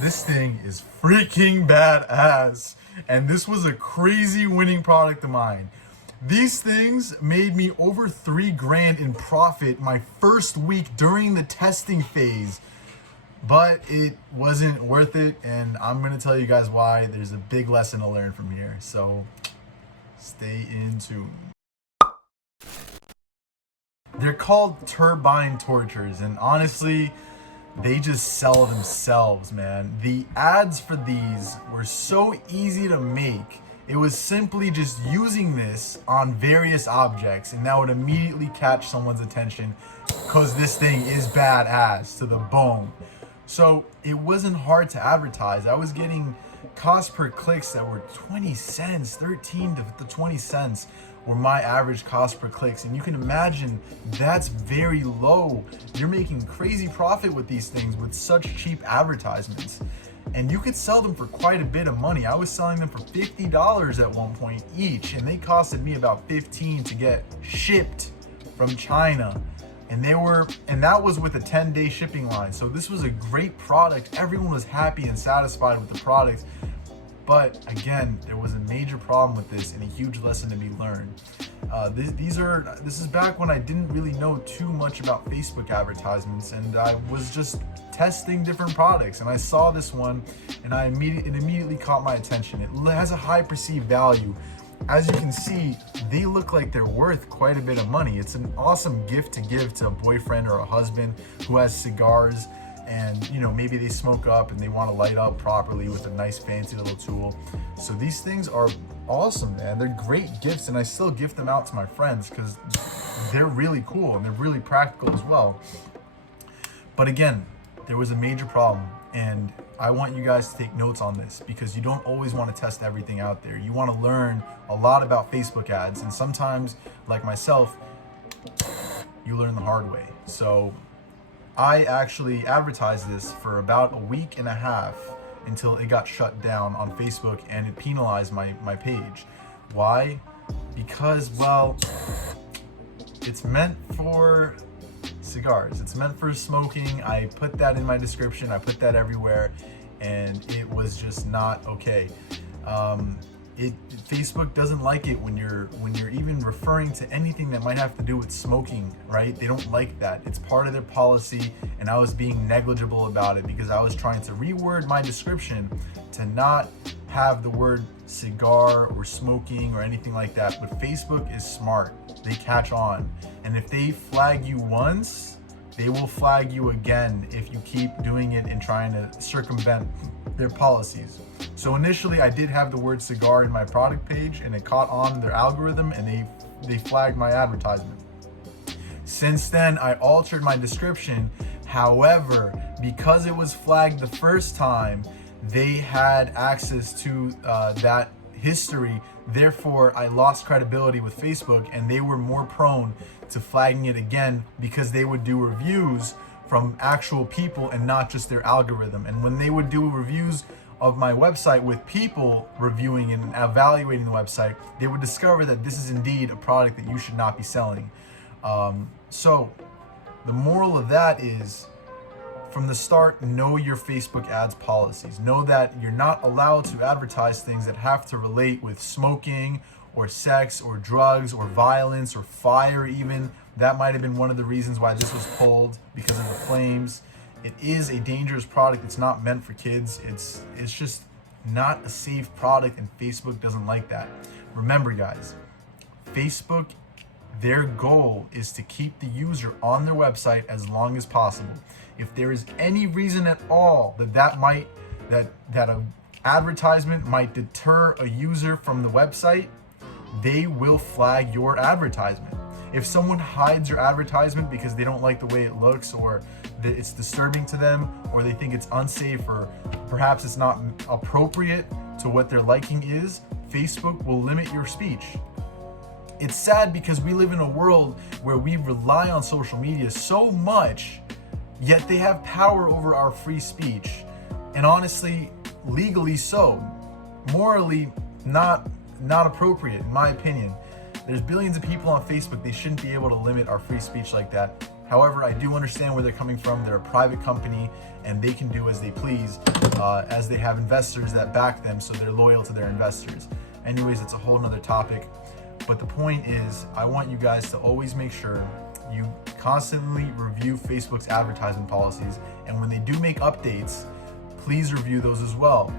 This thing is freaking badass. And this was a crazy winning product of mine. These things made me over $3,000 in profit my first week during the testing phase. But it wasn't worth it, and I'm gonna tell you guys why. There's a big lesson to learn from here, so stay in tune. They're called turbine tortures, and honestly, they just sell themselves, man. The ads for these were so easy to make. It was simply just using this on various objects, and that would immediately catch someone's attention because this thing is badass to the bone. So it wasn't hard to advertise. I was getting cost per clicks that were 20 cents, 13 to 20 cents were my average cost per clicks. And you can imagine that's very low. You're making crazy profit with these things with such cheap advertisements. And you could sell them for quite a bit of money. I was selling them for $50 at one point each, and they costed me about 15 to get shipped from China. And that was with a 10-day shipping line. So this was a great product. Everyone was happy and satisfied with the product. But again, there was a major problem with this and a huge lesson to be learned. This is back when I didn't really know too much about Facebook advertisements, and I was just testing different products. And I saw this one, and it immediately caught my attention. It has a high perceived value. As you can see, they look like they're worth quite a bit of money. It's an awesome gift to give to a boyfriend or a husband who has cigars, and maybe they smoke up and they want to light up properly with a nice fancy little tool. So these things are awesome, man. They're great gifts, and I still gift them out to my friends because they're really cool and they're really practical as well. But again, there was a major problem, and I want you guys to take notes on this because you don't always want to test everything out there. You want to learn a lot about Facebook ads, and sometimes, like myself, you learn the hard way. So I actually advertised this for about a week and a half until it got shut down on Facebook, and it penalized my page. Why? Because, well, it's meant for cigars. It's meant for smoking. I put that in my description. I put that everywhere, and it was just not okay. Facebook doesn't like it when you're even referring to anything that might have to do with smoking, right? They don't like that. It's part of their policy, and I was being negligible about it because I was trying to reword my description to not have the word cigar or smoking or anything like that. But Facebook is smart. They catch on. And if they flag you once, they will flag you again if you keep doing it and trying to circumvent their policies. So initially I did have the word cigar in my product page, and it caught on their algorithm, and they flagged my advertisement. Since then, I altered my description. However, because it was flagged the first time, they had access to that history. Therefore, I lost credibility with Facebook, and they were more prone to flagging it again because they would do reviews from actual people and not just their algorithm. And when they would do reviews of my website with people reviewing and evaluating the website, they would discover that this is indeed a product that you should not be selling. So the moral of that is, from the start, know your Facebook ads policies. Know that you're not allowed to advertise things that have to relate with smoking or sex or drugs or violence or fire even. That might have been one of the reasons why this was pulled, because of the flames. It is a dangerous product. It's not meant for kids. It's just not a safe product, and Facebook doesn't like that. Remember, guys, Facebook, their goal is to keep the user on their website as long as possible. If there is any reason at all that an advertisement might deter a user from the website, they will flag your advertisement. If someone hides your advertisement because they don't like the way it looks, or that it's disturbing to them, or they think it's unsafe, or perhaps it's not appropriate to what their liking is, Facebook will limit your speech. It's sad because we live in a world where we rely on social media so much, yet they have power over our free speech. And honestly, legally so. Morally, not appropriate, in my opinion. There's billions of people on Facebook. They shouldn't be able to limit our free speech like that. However, I do understand where they're coming from. They're a private company and they can do as they please, as they have investors that back them, so they're loyal to their investors. Anyways, it's a whole nother topic. But the point is, I want you guys to always make sure you constantly review Facebook's advertising policies. And when they do make updates, please review those as well.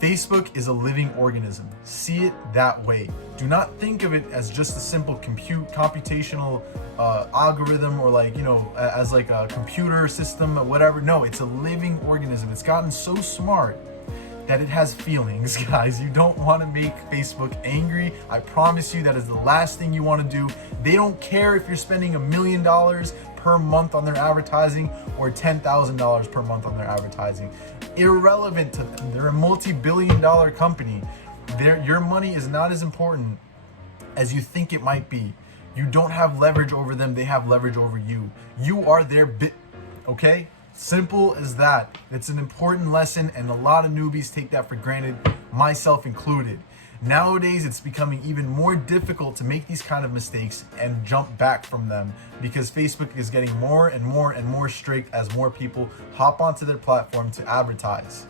Facebook is a living organism. See it that way. Do not think of it as just a simple computational algorithm, or as like a computer system or whatever. No, it's a living organism. It's gotten so smart that it has feelings, guys. You don't want to make Facebook angry. I promise you that is the last thing you want to do. They don't care if you're spending $1 million per month on their advertising or $10,000 per month on their advertising. Irrelevant to them. They're a multi-billion-dollar company. Your money is not as important as you think it might be. You don't have leverage over them. They have leverage over you. You are their okay? Simple as that. It's an important lesson, and a lot of newbies take that for granted, myself included. Nowadays, it's becoming even more difficult to make these kind of mistakes and jump back from them, because Facebook is getting more and more and more strict as more people hop onto their platform to advertise.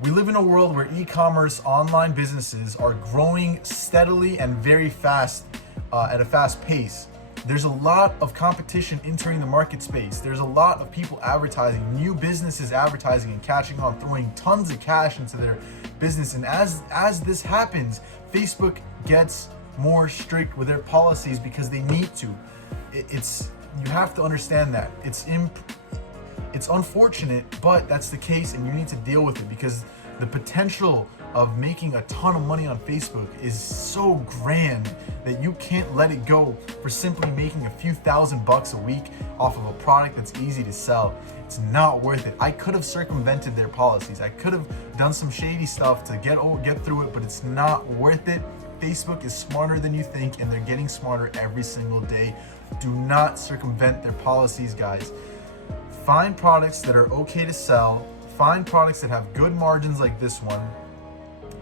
We live in a world where e-commerce online businesses are growing steadily and very fast, at a fast pace. There's a lot of competition entering the market space. There's a lot of people advertising, new businesses advertising and catching on, throwing tons of cash into their business. And as this happens, Facebook gets more strict with their policies because they need to. You have to understand that. It's unfortunate, but that's the case, and you need to deal with it, because the potential of making a ton of money on Facebook is so grand that you can't let it go for simply making a few $1,000s a week off of a product that's easy to sell. It's not worth it. I could have circumvented their policies. I could have done some shady stuff to get through it, but it's not worth it. Facebook is smarter than you think, and they're getting smarter every single day. Do not circumvent their policies, guys. Find products that are okay to sell. Find products that have good margins like this one.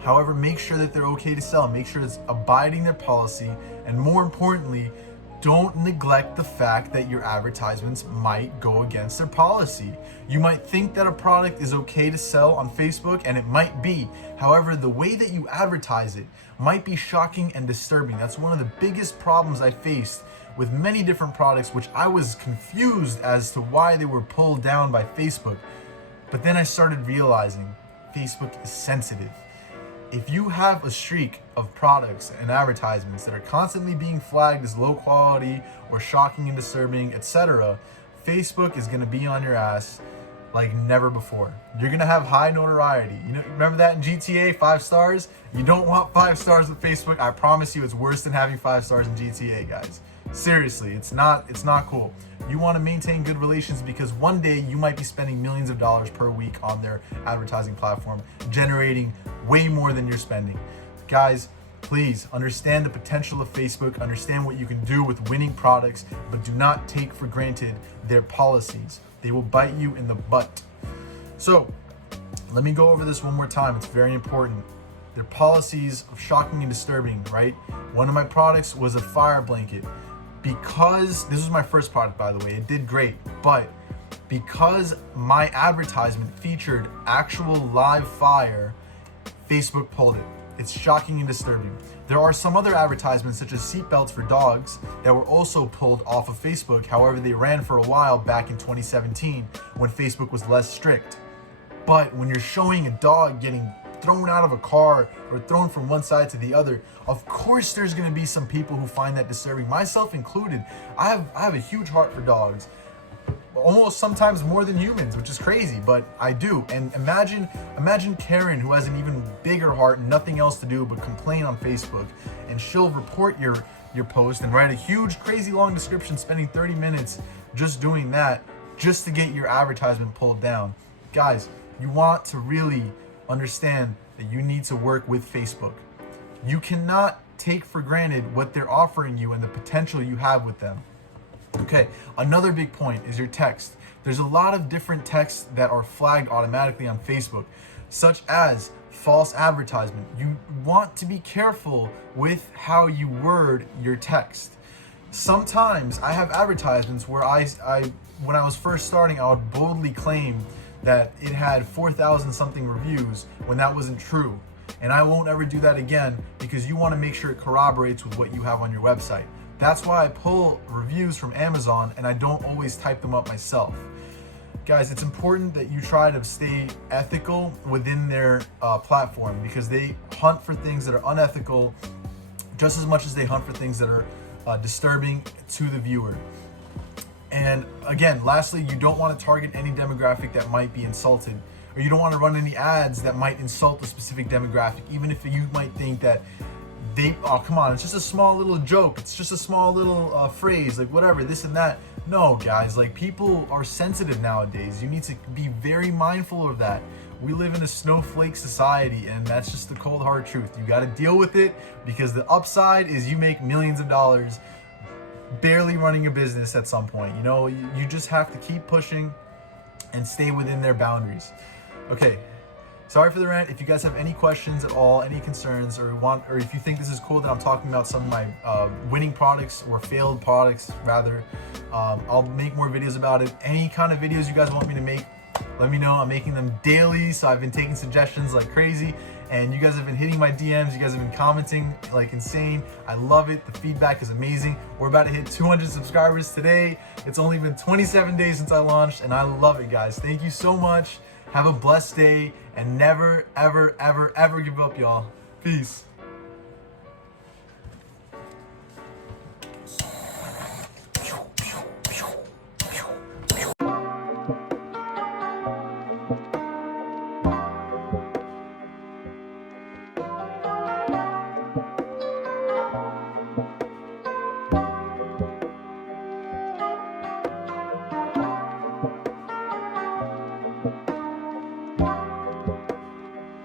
However, make sure that they're okay to sell. Make sure it's abiding their policy. And more importantly, don't neglect the fact that your advertisements might go against their policy. You might think that a product is okay to sell on Facebook, and it might be. However, the way that you advertise it might be shocking and disturbing. That's one of the biggest problems I faced with many different products, which I was confused as to why they were pulled down by Facebook. But then I started realizing Facebook is sensitive. If you have a streak of products and advertisements that are constantly being flagged as low quality or shocking and disturbing, etc., Facebook is going to be on your ass like never before. You're going to have high notoriety. Remember that in GTA, 5 stars? You don't want 5 stars with Facebook. I promise you, it's worse than having 5 stars in GTA, guys. Seriously, it's not cool. You want to maintain good relations, because one day you might be spending millions of dollars per week on their advertising platform, generating way more than you're spending. Guys, please understand the potential of Facebook, understand what you can do with winning products, but do not take for granted their policies. They will bite you in the butt. So, let me go over this one more time. It's very important. Their policies of shocking and disturbing, right? One of my products was a fire blanket. Because this was my first product, by the way, it did great, but because my advertisement featured actual live fire, Facebook pulled it. It's shocking and disturbing. There are some other advertisements, such as seatbelts for dogs, that were also pulled off of Facebook. However, they ran for a while back in 2017 when Facebook was less strict. But when you're showing a dog getting thrown out of a car or thrown from one side to the other, of course there's going to be some people who find that disturbing, myself included. I have a huge heart for dogs, almost sometimes more than humans, which is crazy, but I do. And imagine Karen, who has an even bigger heart and nothing else to do but complain on Facebook, and she'll report your post and write a huge crazy long description, spending 30 minutes just doing that, just to get your advertisement pulled down. Guys, you want to really understand that you need to work with Facebook. You cannot take for granted what they're offering you and the potential you have with them. Okay, another big point is your text. There's a lot of different texts that are flagged automatically on Facebook, such as false advertisement. You want to be careful with how you word your text. Sometimes I have advertisements where I when I was first starting, I would boldly claim that it had 4,000 something reviews when that wasn't true. And I won't ever do that again, because you want to make sure it corroborates with what you have on your website. That's why I pull reviews from Amazon and I don't always type them up myself. Guys, it's important that you try to stay ethical within their platform, because they hunt for things that are unethical just as much as they hunt for things that are disturbing to the viewer. And again, lastly, you don't want to target any demographic that might be insulted, or you don't want to run any ads that might insult a specific demographic, even if you might think that oh come on, it's just a small little joke, it's just a small little phrase, like whatever, this and that. No, guys, like, people are sensitive nowadays. You need to be very mindful of that. We live in a snowflake society, and that's just the cold hard truth. You got to deal with it, because the upside is you make millions of dollars barely running a business at some point. You know, you just have to keep pushing and stay within their boundaries. Okay, sorry for the rant. If you guys have any questions at all, any concerns, or if you think this is cool that I'm talking about some of my winning products, or failed products rather, I'll make more videos about it. Any kind of videos you guys want me to make, let me know. I'm making them daily, so I've been taking suggestions like crazy, and you guys have been hitting my DMs. You guys have been commenting like insane. I love it. The feedback is amazing. We're about to hit 200 subscribers today. It's only been 27 days since I launched, and I love it, guys. Thank you so much. Have a blessed day, and never, ever, ever, ever give up, y'all. Peace.